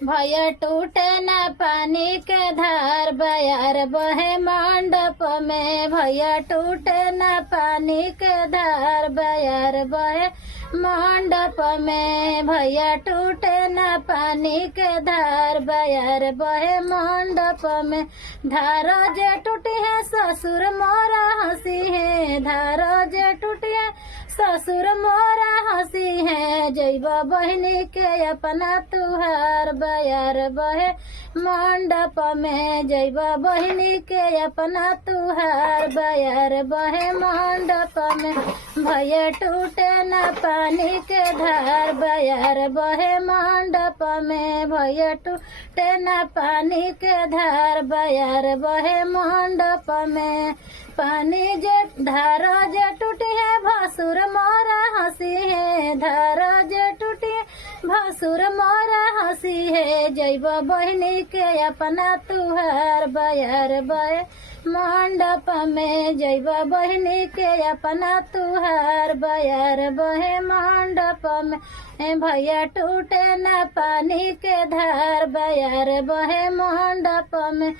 भैया टूटे न पानी के धार बयार बहे मंडप में। भैया टूटे न पानी के धार बयार बहे मंडप में। भैया टूटे न पानी के धार बयार बहे मंडप में। धारो जे टूटी है ससुर मोरा हंसी है। धारो जे टूटी है ससुर मोरा हंसी है। जैबा बहनी के अपना तुहार बयार बहे मंडप में। जैबा बहनी के अपना तुहार बयार बहे मंडप में। भैया टूटे न पानी के धार बयार बहे मंडप में। भैया टूटे न पानी के धार बयार बहे मंडप में। पानी जे धारा जे टूटी है भासुर मोरा हंसी है। धारा जे टूटी है भासुर मोरा हंसी है। जैबा बहनी के अपना तुहार बयार बहे मंडप में। जैबा बहनी के अपना तुहार बयार बहे मंडप में। भैया टूटे न पानी के धार बयार बहे मंडप में।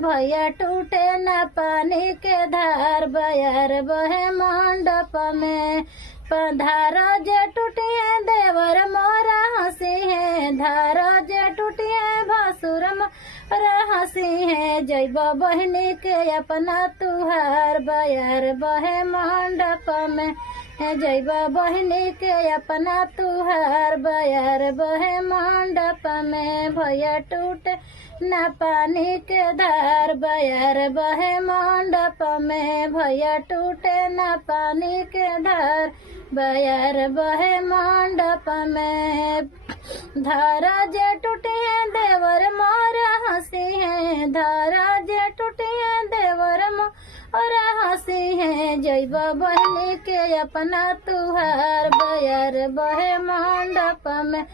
भैया टूटे न पानी के धार बयार बहे मंडप में। धारा जे टूटी है देवर मोरा हंसी है। धारा जे टूटी है भासुर मोरा हंसी है। जैबा बहनी के अपना तुहार बयार बहे मंडप में। जैबा बहनी के अपना तुहार बयार बहे मंडप में। भैया टूटे न पानी के धार बयार बहे मंडप में। भैया टूटे न पानी के धार बयार बहे मंडप में। धारा जे टूटी है देवर मोरा हंसी है। धारा जे टूटी है देवर मोरा हंसी है। जैबा बहनी के अपना तुहार बयार बहे मंडप में।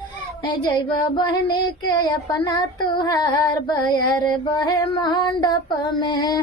जैबा बहनी के अपना तुहार बयार बहे मंडप में।